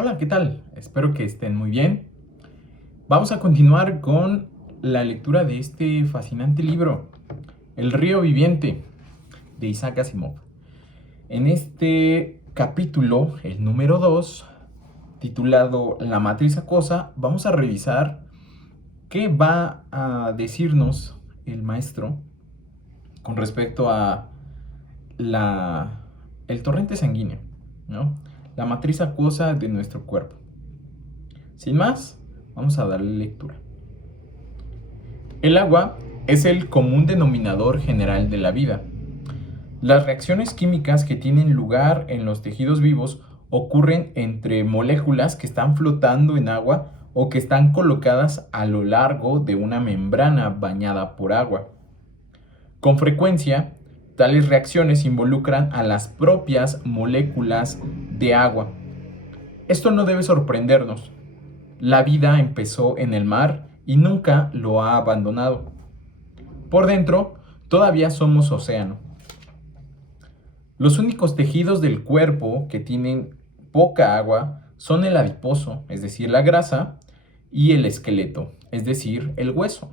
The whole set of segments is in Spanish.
Hola, ¿qué tal? Espero que estén muy bien. Vamos a continuar con la lectura de este fascinante libro, El río viviente, de Isaac Asimov. En este capítulo, el número 2, titulado La matriz acuosa, vamos a revisar qué va a decirnos el maestro con respecto a el torrente sanguíneo, ¿no? La matriz acuosa de nuestro cuerpo. Sin más, vamos a darle lectura. El agua es el común denominador general de la vida. Las reacciones químicas que tienen lugar en los tejidos vivos ocurren entre moléculas que están flotando en agua o que están colocadas a lo largo de una membrana bañada por agua. Con frecuencia, tales reacciones involucran a las propias moléculas de agua. Esto no debe sorprendernos. La vida empezó en el mar y nunca lo ha abandonado. Por dentro, todavía somos océano. Los únicos tejidos del cuerpo que tienen poca agua son el adiposo, es decir, la grasa, y el esqueleto, es decir, el hueso.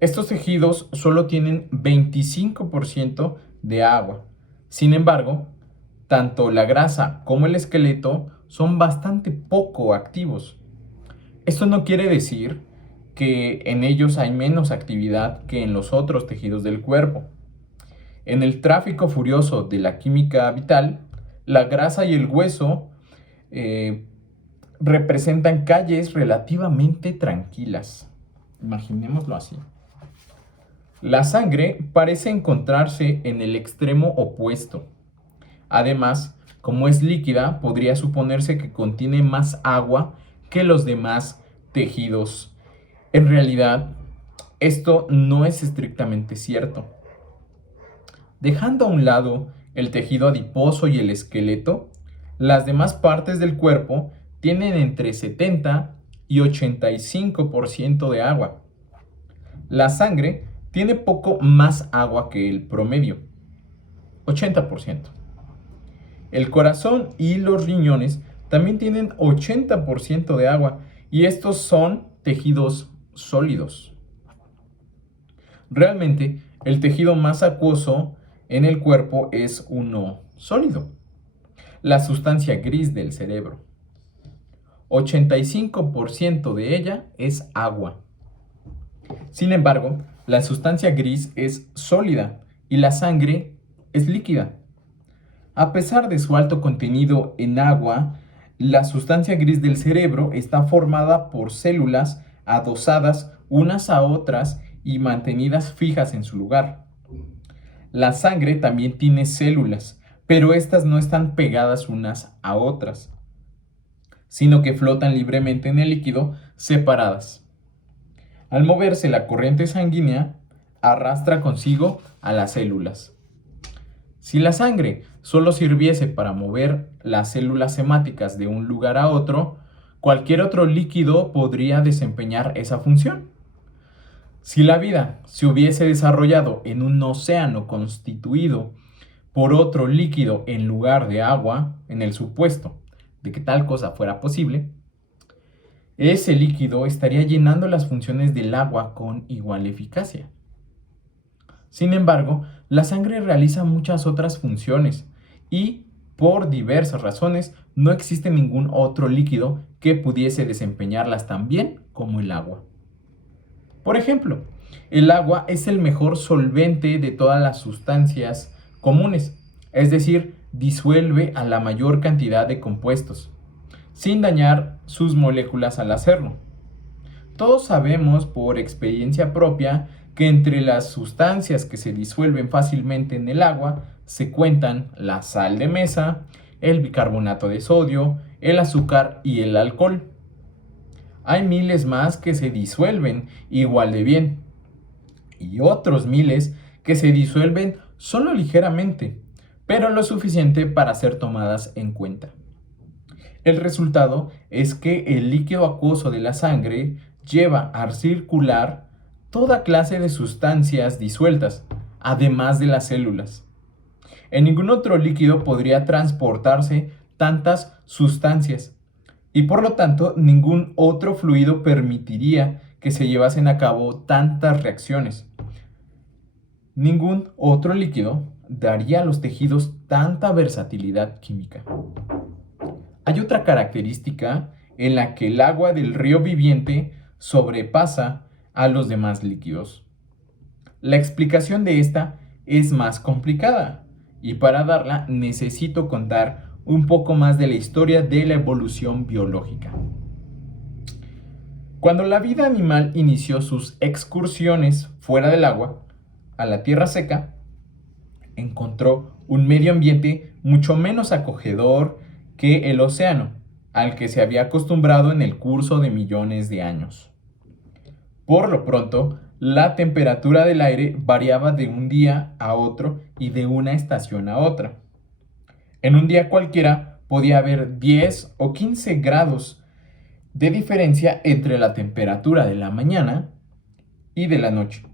Estos tejidos solo tienen 25% de agua. Sin embargo, tanto la grasa como el esqueleto son bastante poco activos. Esto no quiere decir que en ellos hay menos actividad que en los otros tejidos del cuerpo. En el tráfico furioso de la química vital, la grasa y el hueso representan calles relativamente tranquilas. Imaginémoslo así. La sangre parece encontrarse en el extremo opuesto. Además, como es líquida, podría suponerse que contiene más agua que los demás tejidos. En realidad, esto no es estrictamente cierto. Dejando a un lado el tejido adiposo y el esqueleto, las demás partes del cuerpo tienen entre 70 y 85% de agua. La sangre tiene poco más agua que el promedio, 80%. El corazón y los riñones también tienen 80% de agua y estos son tejidos sólidos. Realmente, el tejido más acuoso en el cuerpo es uno sólido, la sustancia gris del cerebro. 85% de ella es agua. Sin embargo, la sustancia gris es sólida y la sangre es líquida. A pesar de su alto contenido en agua, la sustancia gris del cerebro está formada por células adosadas unas a otras y mantenidas fijas en su lugar. La sangre también tiene células, pero estas no están pegadas unas a otras, sino que flotan libremente en el líquido separadas. Al moverse la corriente sanguínea, arrastra consigo a las células. Si la sangre solo sirviese para mover las células hemáticas de un lugar a otro, cualquier otro líquido podría desempeñar esa función. Si la vida se hubiese desarrollado en un océano constituido por otro líquido en lugar de agua, en el supuesto de que tal cosa fuera posible, ese líquido estaría llenando las funciones del agua con igual eficacia. Sin embargo, la sangre realiza muchas otras funciones y, por diversas razones, no existe ningún otro líquido que pudiese desempeñarlas tan bien como el agua. Por ejemplo, el agua es el mejor solvente de todas las sustancias comunes, es decir, disuelve a la mayor cantidad de compuestos, sin dañar sus moléculas al hacerlo. Todos sabemos por experiencia propia que entre las sustancias que se disuelven fácilmente en el agua se cuentan la sal de mesa, el bicarbonato de sodio, el azúcar y el alcohol. Hay miles más que se disuelven igual de bien y otros miles que se disuelven solo ligeramente, pero lo suficiente para ser tomadas en cuenta. El resultado es que el líquido acuoso de la sangre lleva a circular toda clase de sustancias disueltas, además de las células. En ningún otro líquido podría transportarse tantas sustancias y por lo tanto ningún otro fluido permitiría que se llevasen a cabo tantas reacciones. Ningún otro líquido daría a los tejidos tanta versatilidad química. Hay otra característica en la que el agua del río viviente sobrepasa a los demás líquidos. La explicación de esta es más complicada y para darla necesito contar un poco más de la historia de la evolución biológica. Cuando la vida animal inició sus excursiones fuera del agua, a la tierra seca, encontró un medio ambiente mucho menos acogedor que el océano, al que se había acostumbrado en el curso de millones de años. Por lo pronto, la temperatura del aire variaba de un día a otro y de una estación a otra. En un día cualquiera podía haber 10 o 15 grados de diferencia entre la temperatura de la mañana y de la noche.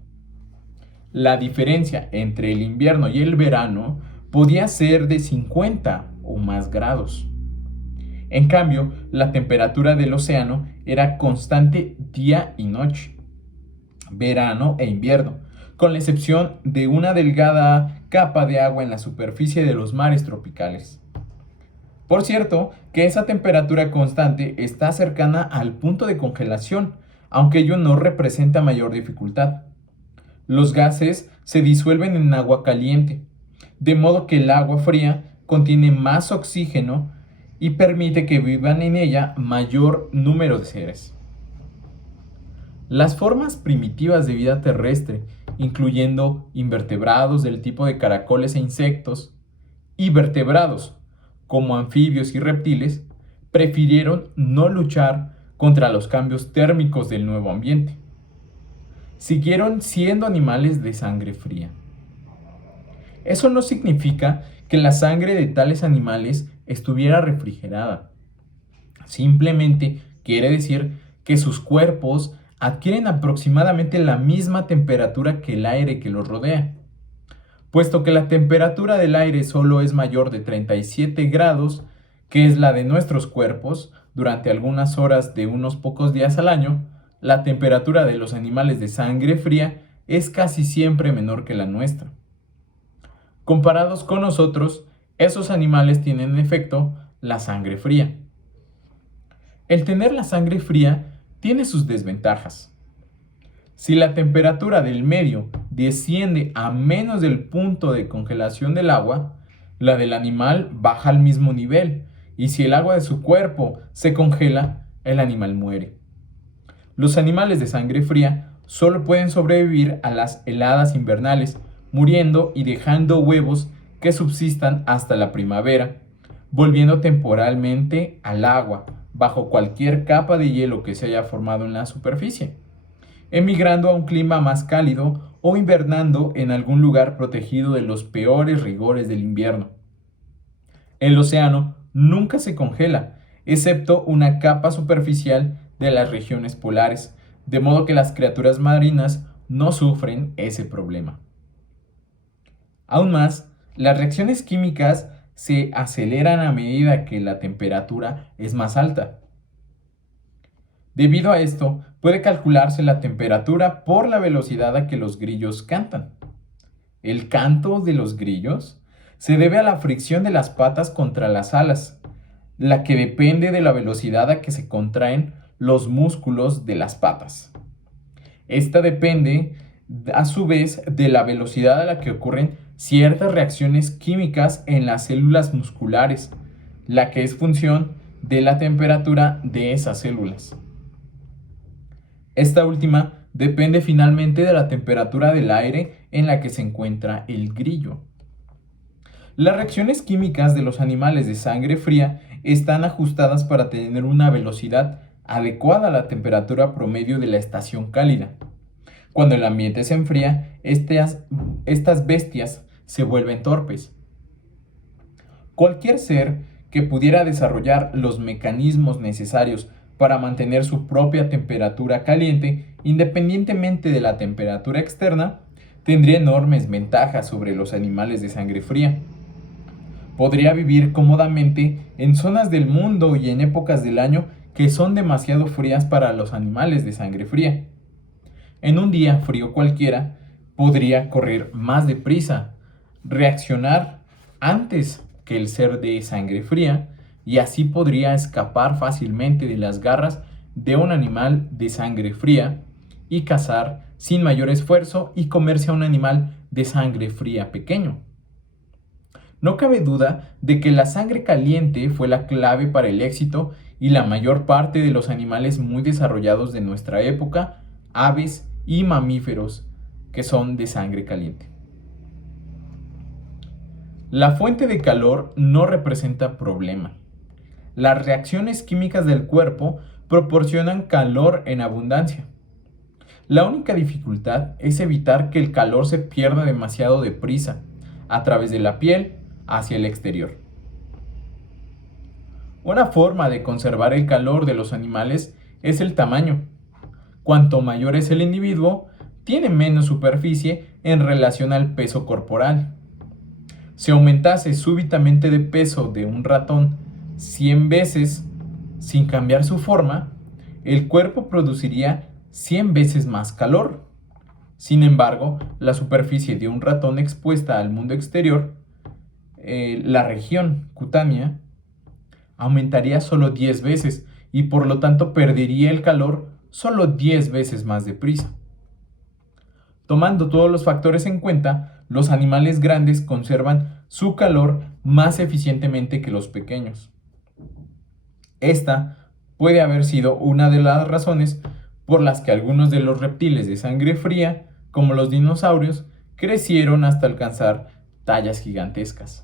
La diferencia entre el invierno y el verano podía ser de 50 o más grados. En cambio, la temperatura del océano era constante día y noche, verano e invierno, con la excepción de una delgada capa de agua en la superficie de los mares tropicales. Por cierto, que esa temperatura constante está cercana al punto de congelación, aunque ello no representa mayor dificultad. Los gases se disuelven en agua caliente, de modo que el agua fría contiene más oxígeno y permite que vivan en ella mayor número de seres. Las formas primitivas de vida terrestre, incluyendo invertebrados del tipo de caracoles e insectos, y vertebrados, como anfibios y reptiles, prefirieron no luchar contra los cambios térmicos del nuevo ambiente. Siguieron siendo animales de sangre fría. Eso no significa que la sangre de tales animales estuviera refrigerada. Simplemente quiere decir que sus cuerpos adquieren aproximadamente la misma temperatura que el aire que los rodea. Puesto que la temperatura del aire solo es mayor de 37 grados, que es la de nuestros cuerpos, durante algunas horas de unos pocos días al año, la temperatura de los animales de sangre fría es casi siempre menor que la nuestra. Comparados con nosotros, esos animales tienen en efecto la sangre fría. El tener la sangre fría tiene sus desventajas. Si la temperatura del medio desciende a menos del punto de congelación del agua, la del animal baja al mismo nivel, y si el agua de su cuerpo se congela, el animal muere. Los animales de sangre fría solo pueden sobrevivir a las heladas invernales, muriendo y dejando huevos que subsistan hasta la primavera, volviendo temporalmente al agua, bajo cualquier capa de hielo que se haya formado en la superficie, emigrando a un clima más cálido o invernando en algún lugar protegido de los peores rigores del invierno. El océano nunca se congela, excepto una capa superficial de las regiones polares, de modo que las criaturas marinas no sufren ese problema. Aún más, las reacciones químicas se aceleran a medida que la temperatura es más alta. Debido a esto, puede calcularse la temperatura por la velocidad a que los grillos cantan. El canto de los grillos se debe a la fricción de las patas contra las alas, la que depende de la velocidad a que se contraen los músculos de las patas. Esta depende, a su vez, de la velocidad a la que ocurren ciertas reacciones químicas en las células musculares, la que es función de la temperatura de esas células. Esta última depende finalmente de la temperatura del aire en la que se encuentra el grillo. Las reacciones químicas de los animales de sangre fría están ajustadas para tener una velocidad adecuada a la temperatura promedio de la estación cálida. Cuando el ambiente se enfría, estas bestias se vuelven torpes. Cualquier ser que pudiera desarrollar los mecanismos necesarios para mantener su propia temperatura caliente, independientemente de la temperatura externa, tendría enormes ventajas sobre los animales de sangre fría. podría vivir cómodamente en zonas del mundo y en épocas del año que son demasiado frías para los animales de sangre fría. En un día frío cualquiera, podría correr más deprisa, reaccionar antes que el ser de sangre fría, y así podría escapar fácilmente de las garras de un animal de sangre fría y cazar sin mayor esfuerzo y comerse a un animal de sangre fría pequeño. No cabe duda de que la sangre caliente fue la clave para el éxito y la mayor parte de los animales muy desarrollados de nuestra época, aves y mamíferos, que son de sangre caliente. La fuente de calor no representa problema. Las reacciones químicas del cuerpo proporcionan calor en abundancia. La única dificultad es evitar que el calor se pierda demasiado deprisa, a través de la piel hacia el exterior. Una forma de conservar el calor de los animales es el tamaño. Cuanto mayor es el individuo, tiene menos superficie en relación al peso corporal. Si aumentase súbitamente de peso de un ratón 100 veces sin cambiar su forma, el cuerpo produciría 100 veces más calor. Sin embargo, la superficie de un ratón expuesta al mundo exterior, la región cutánea, aumentaría solo 10 veces y por lo tanto perdería el calor solo 10 veces más deprisa. Tomando todos los factores en cuenta, los animales grandes conservan su calor más eficientemente que los pequeños. Esta puede haber sido una de las razones por las que algunos de los reptiles de sangre fría, como los dinosaurios, crecieron hasta alcanzar tallas gigantescas.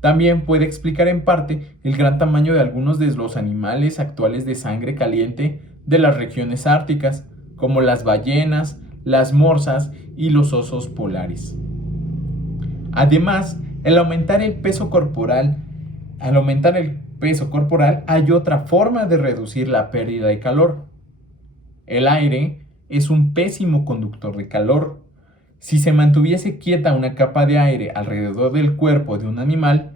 También puede explicar en parte el gran tamaño de algunos de los animales actuales de sangre caliente de las regiones árticas, como las ballenas, las morsas y los osos polares. Además, al aumentar el peso corporal, hay otra forma de reducir la pérdida de calor. El aire es un pésimo conductor de calor. Si se mantuviese quieta una capa de aire alrededor del cuerpo de un animal,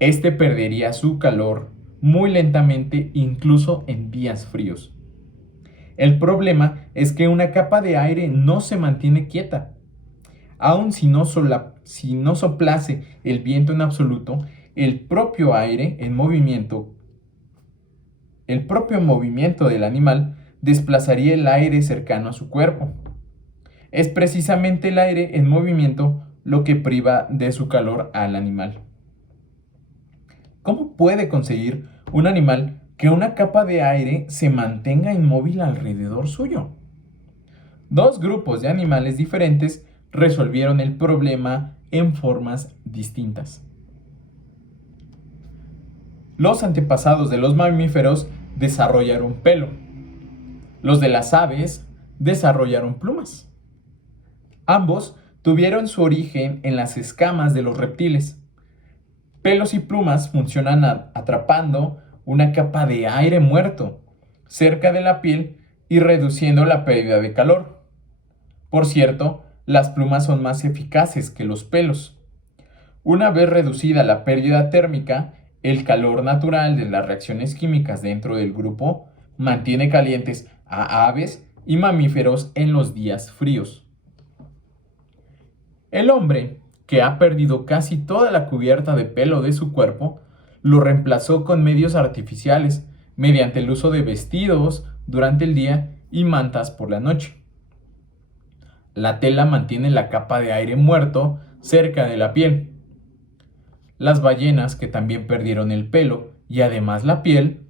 este perdería su calor muy lentamente, incluso en días fríos. El problema es que una capa de aire no se mantiene quieta. Aun si no soplase el viento en absoluto, el propio movimiento del animal desplazaría el aire cercano a su cuerpo. Es precisamente el aire en movimiento lo que priva de su calor al animal. ¿Cómo puede conseguir un animal que una capa de aire se mantenga inmóvil alrededor suyo? Dos grupos de animales diferentes resolvieron el problema en formas distintas. Los antepasados de los mamíferos desarrollaron pelo. Los de las aves desarrollaron plumas. Ambos tuvieron su origen en las escamas de los reptiles. Pelos y plumas funcionan atrapando una capa de aire muerto cerca de la piel y reduciendo la pérdida de calor. Por cierto, las plumas son más eficaces que los pelos. Una vez reducida la pérdida térmica, el calor natural de las reacciones químicas dentro del grupo mantiene calientes a aves y mamíferos en los días fríos. El hombre, que ha perdido casi toda la cubierta de pelo de su cuerpo, lo reemplazó con medios artificiales mediante el uso de vestidos durante el día y mantas por la noche. La tela mantiene la capa de aire muerto cerca de la piel. Las ballenas, que también perdieron el pelo y además la piel,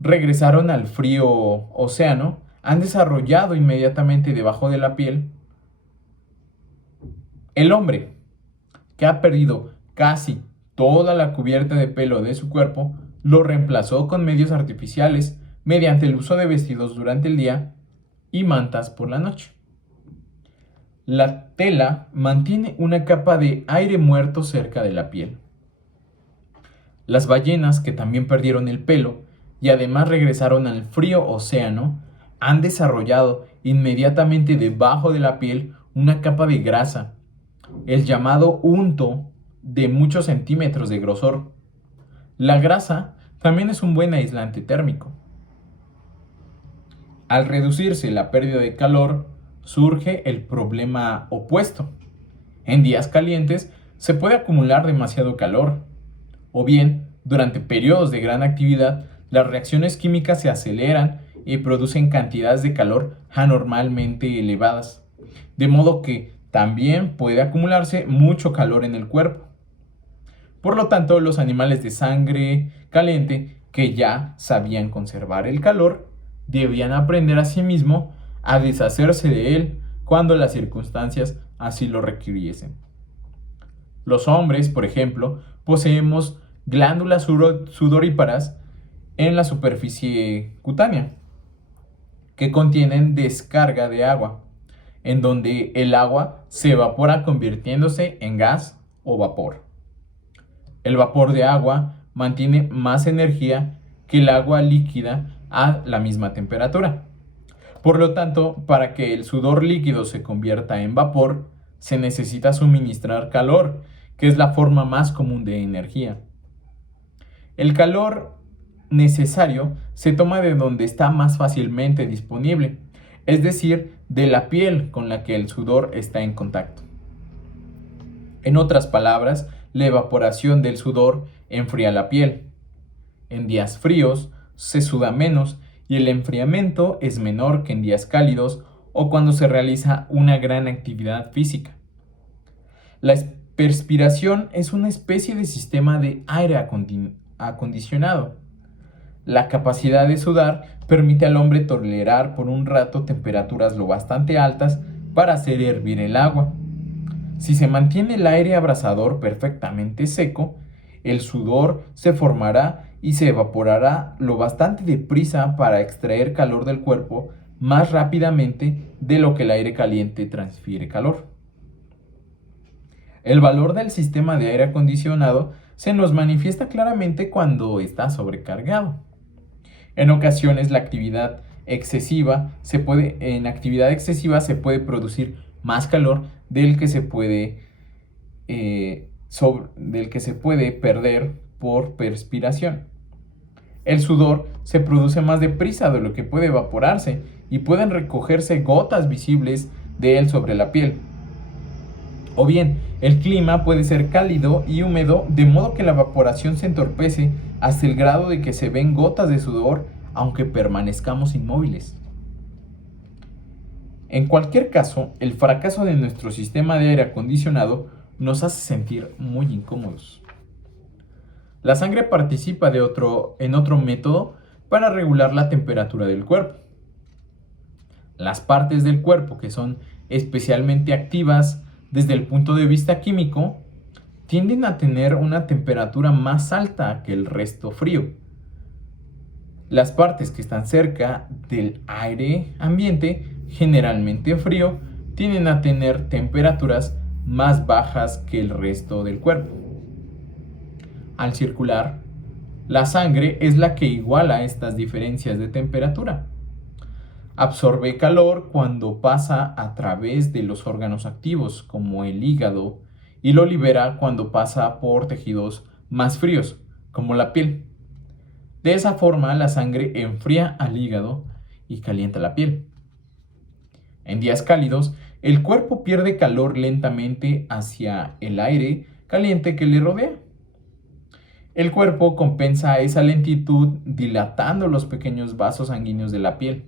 regresaron al frío océano, han desarrollado inmediatamente debajo de la piel. El hombre, que ha perdido casi toda la cubierta de pelo de su cuerpo, lo reemplazó con medios artificiales mediante el uso de vestidos durante el día y mantas por la noche. La tela mantiene una capa de aire muerto cerca de la piel. Las ballenas, que también perdieron el pelo y además regresaron al frío océano, han desarrollado inmediatamente debajo de la piel una capa de grasa, el llamado unto de muchos centímetros de grosor. La grasa también es un buen aislante térmico. Al reducirse la pérdida de calor, surge el problema opuesto. En días calientes se puede acumular demasiado calor, o bien, durante periodos de gran actividad, las reacciones químicas se aceleran y producen cantidades de calor anormalmente elevadas, de modo que también puede acumularse mucho calor en el cuerpo. Por lo tanto, los animales de sangre caliente que ya sabían conservar el calor, debían aprender a sí mismo a deshacerse de él cuando las circunstancias así lo requiriesen. Los hombres, por ejemplo, poseemos glándulas sudoríparas en la superficie cutánea que contienen descarga de agua, en donde el agua se evapora convirtiéndose en gas o vapor. El vapor de agua mantiene más energía que el agua líquida a la misma temperatura. Por lo tanto, para que el sudor líquido se convierta en vapor, se necesita suministrar calor, que es la forma más común de energía. El calor necesario se toma de donde está más fácilmente disponible, es decir, de la piel con la que el sudor está en contacto. En otras palabras, la evaporación del sudor enfría la piel. En días fríos se suda menos y el enfriamiento es menor que en días cálidos o cuando se realiza una gran actividad física. La perspiración es una especie de sistema de aire acondicionado. La capacidad de sudar permite al hombre tolerar por un rato temperaturas lo bastante altas para hacer hervir el agua. Si se mantiene el aire abrasador perfectamente seco, el sudor se formará y se evaporará lo bastante deprisa para extraer calor del cuerpo más rápidamente de lo que el aire caliente transfiere calor. El valor del sistema de aire acondicionado se nos manifiesta claramente cuando está sobrecargado. En ocasiones en actividad excesiva se puede producir más calor del que se puede perder por perspiración. El sudor se produce más deprisa de lo que puede evaporarse y pueden recogerse gotas visibles de él sobre la piel. O bien, el clima puede ser cálido y húmedo, de modo que la evaporación se entorpece hasta el grado de que se ven gotas de sudor, aunque permanezcamos inmóviles. En cualquier caso, el fracaso de nuestro sistema de aire acondicionado nos hace sentir muy incómodos. La sangre participa en otro método para regular la temperatura del cuerpo. Las partes del cuerpo que son especialmente activas desde el punto de vista químico tienden a tener una temperatura más alta que el resto frío. Las partes que están cerca del aire ambiente, generalmente frío, tienden a tener temperaturas más bajas que el resto del cuerpo. Al circular, la sangre es la que iguala estas diferencias de temperatura. Absorbe calor cuando pasa a través de los órganos activos, como el hígado, y lo libera cuando pasa por tejidos más fríos, como la piel. De esa forma, la sangre enfría al hígado y calienta la piel. En días cálidos, el cuerpo pierde calor lentamente hacia el aire caliente que le rodea. El cuerpo compensa esa lentitud dilatando los pequeños vasos sanguíneos de la piel.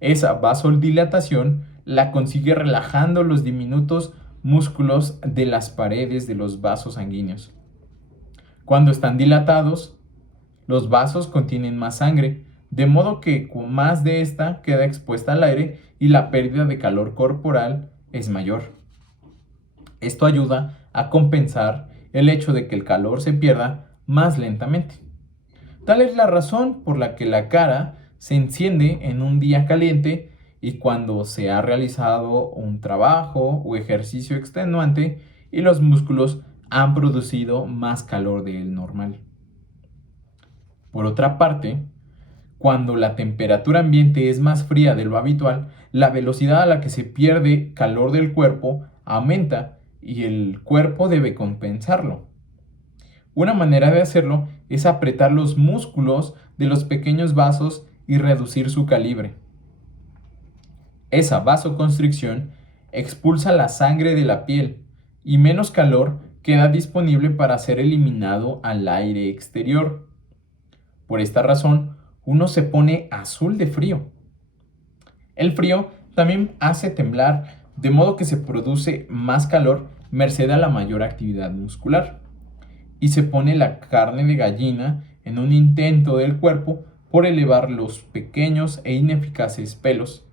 Esa vasodilatación la consigue relajando los diminutos músculos de las paredes de los vasos sanguíneos. Cuando están dilatados, los vasos contienen más sangre, de modo que más de esta queda expuesta al aire y la pérdida de calor corporal es mayor. Esto ayuda a compensar el hecho de que el calor se pierda más lentamente. Tal es la razón por la que la cara se enciende en un día caliente y cuando se ha realizado un trabajo o ejercicio extenuante y los músculos han producido más calor del normal. Por otra parte, cuando la temperatura ambiente es más fría de lo habitual, la velocidad a la que se pierde calor del cuerpo aumenta y el cuerpo debe compensarlo. Una manera de hacerlo es apretar los músculos de los pequeños vasos y reducir su calibre. Esa vasoconstricción expulsa la sangre de la piel y menos calor queda disponible para ser eliminado al aire exterior. Por esta razón, uno se pone azul de frío. El frío también hace temblar, de modo que se produce más calor merced a la mayor actividad muscular. Y se pone la carne de gallina en un intento del cuerpo por elevar los pequeños e ineficaces pelos,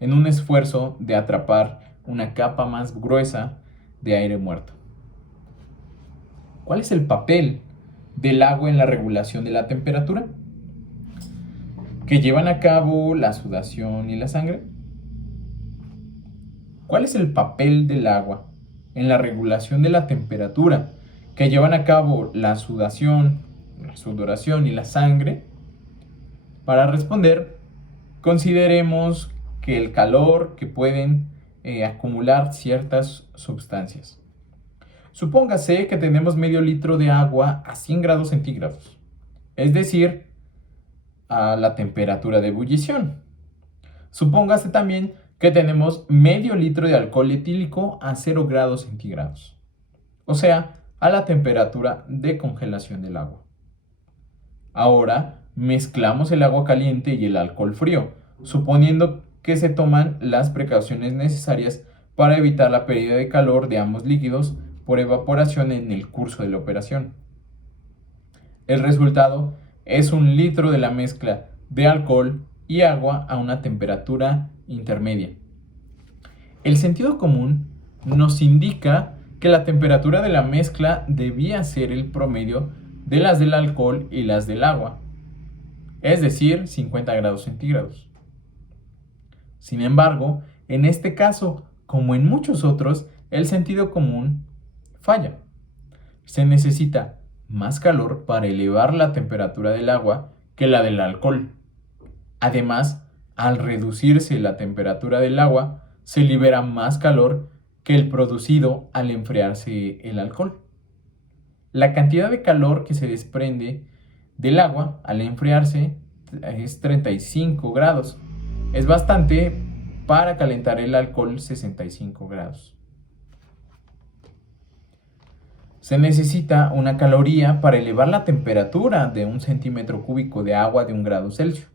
en un esfuerzo de atrapar una capa más gruesa de aire muerto. ¿Cuál es el papel del agua en la regulación de la temperatura? ¿Que llevan a cabo la sudación y la sangre? ¿Cuál es el papel del agua en la regulación de la temperatura que llevan a cabo la sudoración y la sangre? Para responder, consideremos que el calor que pueden acumular ciertas sustancias. Supóngase que tenemos medio litro de agua a 100 grados centígrados, es decir, a la temperatura de ebullición. Supóngase también que tenemos medio litro de alcohol etílico a 0 grados centígrados, o sea, a la temperatura de congelación del agua. Ahora mezclamos el agua caliente y el alcohol frío, suponiendo que se toman las precauciones necesarias para evitar la pérdida de calor de ambos líquidos por evaporación en el curso de la operación. El resultado es 1 litro de la mezcla de alcohol y agua a una temperatura intermedia. El sentido común nos indica que la temperatura de la mezcla debía ser el promedio de las del alcohol y las del agua, es decir, 50 grados centígrados. Sin embargo, en este caso, como en muchos otros, el sentido común falla. Se necesita más calor para elevar la temperatura del agua que la del alcohol. Además, al reducirse la temperatura del agua, se libera más calor que el producido al enfriarse el alcohol. La cantidad de calor que se desprende del agua al enfriarse es 35 grados. Es bastante para calentar el alcohol 65 grados. Se necesita una caloría para elevar la temperatura de 1 centímetro cúbico de agua de 1 grado Celsius.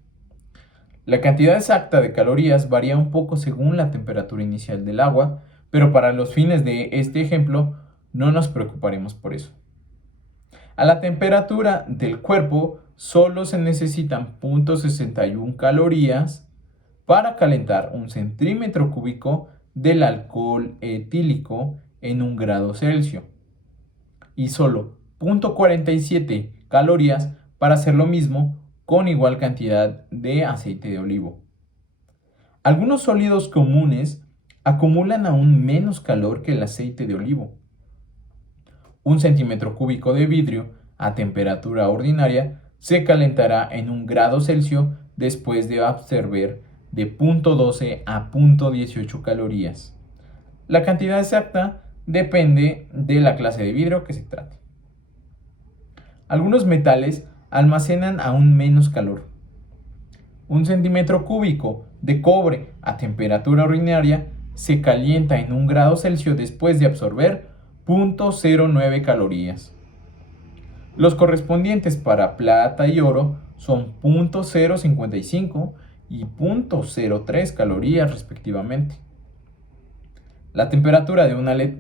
La cantidad exacta de calorías varía un poco según la temperatura inicial del agua, pero para los fines de este ejemplo no nos preocuparemos por eso. A la temperatura del cuerpo solo se necesitan 0.61 calorías para calentar 1 centímetro cúbico del alcohol etílico en 1 grado Celsius y solo 0.47 calorías para hacer lo mismo con igual cantidad de aceite de olivo. Algunos sólidos comunes acumulan aún menos calor que el aceite de olivo. 1 centímetro cúbico de vidrio a temperatura ordinaria se calentará en 1 grado Celsius después de absorber de 0.12 a 0.18 calorías. La cantidad exacta depende de la clase de vidrio que se trate. Algunos metales almacenan aún menos calor. 1 centímetro cúbico de cobre a temperatura ordinaria se calienta en 1 grado Celsius después de absorber 0.09 calorías. Los correspondientes para plata y oro son 0.055 y 0.03 calorías respectivamente. La temperatura de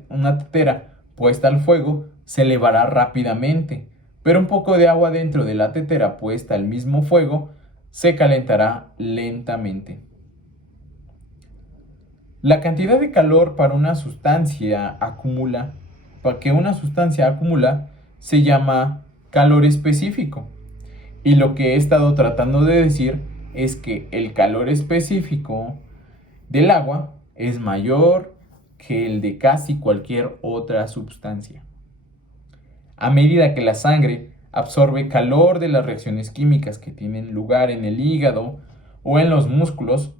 una tetera puesta al fuego se elevará rápidamente, pero un poco de agua dentro de la tetera puesta al mismo fuego se calentará lentamente. La cantidad de calor para que una sustancia acumula se llama calor específico. Y lo que he estado tratando de decir es que el calor específico del agua es mayor que el de casi cualquier otra sustancia. A medida que la sangre absorbe calor de las reacciones químicas que tienen lugar en el hígado o en los músculos,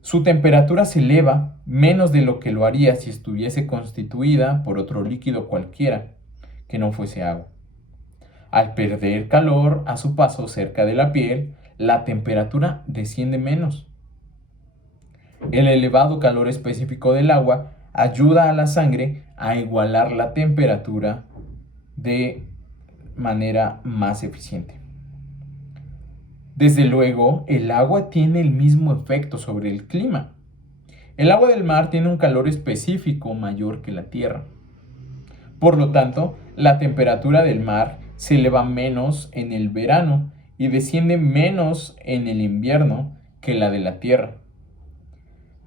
Su temperatura se eleva menos de lo que lo haría si estuviese constituida por otro líquido cualquiera que no fuese agua. Al perder calor a su paso cerca de la piel, la temperatura desciende menos. El elevado calor específico del agua ayuda a la sangre a igualar la temperatura de manera más eficiente. Desde luego, el agua tiene el mismo efecto sobre el clima. El agua del mar tiene un calor específico mayor que la tierra. Por lo tanto, la temperatura del mar se eleva menos en el verano y desciende menos en el invierno que la de la tierra.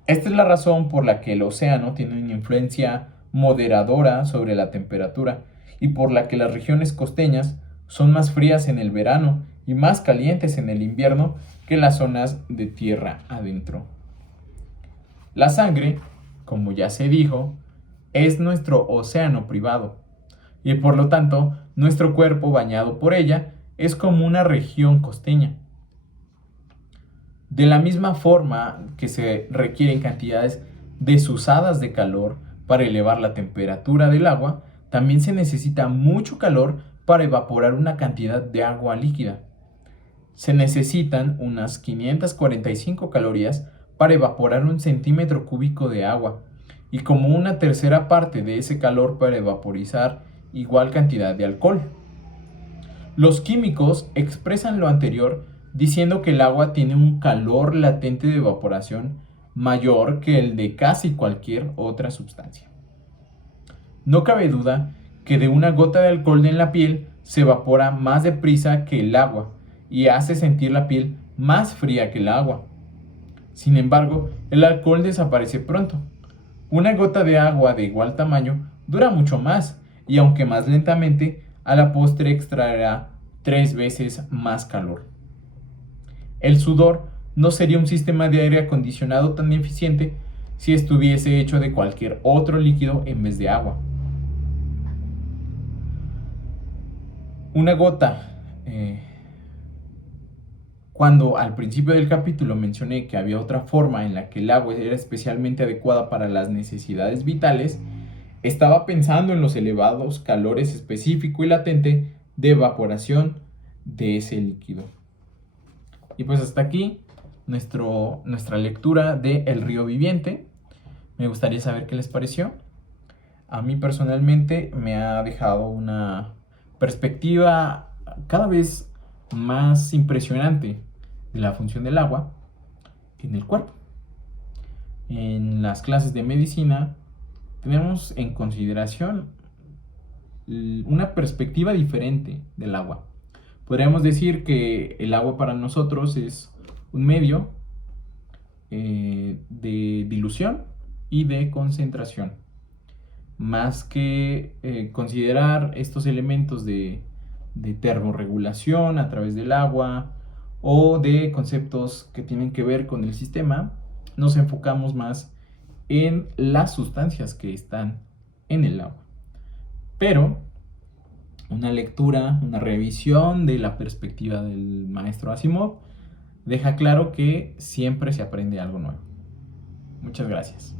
Esta es la razón por la que el océano tiene una influencia moderadora sobre la temperatura y por la que las regiones costeñas son más frías en el verano y más calientes en el invierno que las zonas de tierra adentro. La sangre, como ya se dijo, es nuestro océano privado y por lo tanto nuestro cuerpo bañado por ella es como una región costeña. De la misma forma que se requieren cantidades desusadas de calor para elevar la temperatura del agua, también se necesita mucho calor para evaporar una cantidad de agua líquida. Se necesitan unas 545 calorías para evaporar 1 centímetro cúbico de agua y como una tercera parte de ese calor para evaporizar igual cantidad de alcohol. Los químicos expresan lo anterior diciendo que el agua tiene un calor latente de evaporación mayor que el de casi cualquier otra sustancia. No cabe duda que de una gota de alcohol en la piel se evapora más deprisa que el agua y hace sentir la piel más fría que el agua. Sin embargo, el alcohol desaparece pronto. Una gota de agua de igual tamaño dura mucho más y aunque más lentamente, a la postre extraerá 3 veces más calor. El sudor no sería un sistema de aire acondicionado tan eficiente si estuviese hecho de cualquier otro líquido en vez de agua. Una gota. Cuando al principio del capítulo mencioné que había otra forma en la que el agua era especialmente adecuada para las necesidades vitales, estaba pensando en los elevados calores específico y latente de evaporación de ese líquido. Y pues hasta aquí nuestra lectura de El río viviente. Me gustaría saber qué les pareció. A mí personalmente me ha dejado una perspectiva cada vez más impresionante de la función del agua en el cuerpo. En las clases de medicina tenemos en consideración una perspectiva diferente del agua. Podríamos decir que el agua para nosotros es un medio de dilución y de concentración. Más que considerar estos elementos de termorregulación a través del agua o de conceptos que tienen que ver con el sistema, nos enfocamos más en las sustancias que están en el agua. Pero una lectura, una revisión de la perspectiva del maestro Asimov deja claro que siempre se aprende algo nuevo. Muchas gracias.